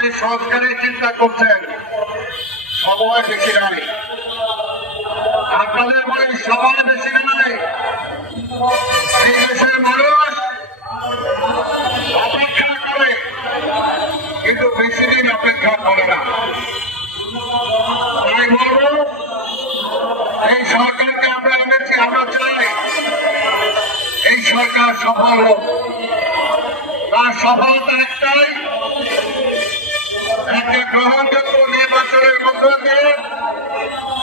খালি সংস্কারের চিন্তা করছেন, সময় বেশি নাই। আপনাদের বলে সময় বেশি নাই। এই দেশের মানুষ অপেক্ষা করে, কিন্তু বেশি দিন অপেক্ষা করে না। তাই বলবো, এই সরকারকে আমরা এনেছি, আমরা চাই এই সরকার সফল হোক। তার সফলতা একটাই, একটা গ্রহণযোগ্য নির্বাচনের মধ্য দিয়ে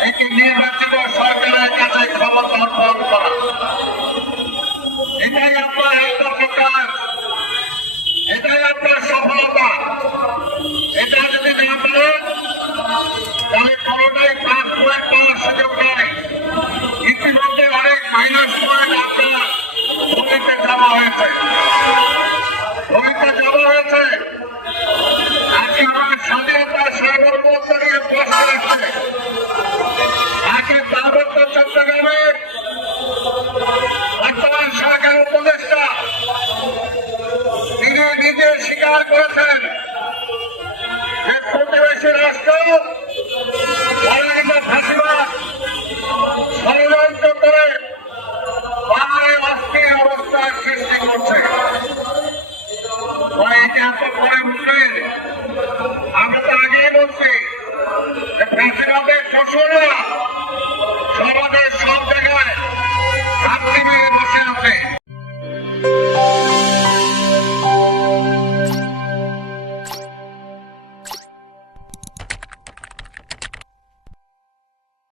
একটি নির্বাচিত সরকারের কাছে ক্ষমতা অর্পণ করা। এটাই আপনার একটা প্রকার, এটাই আপনার সফলতা, এটা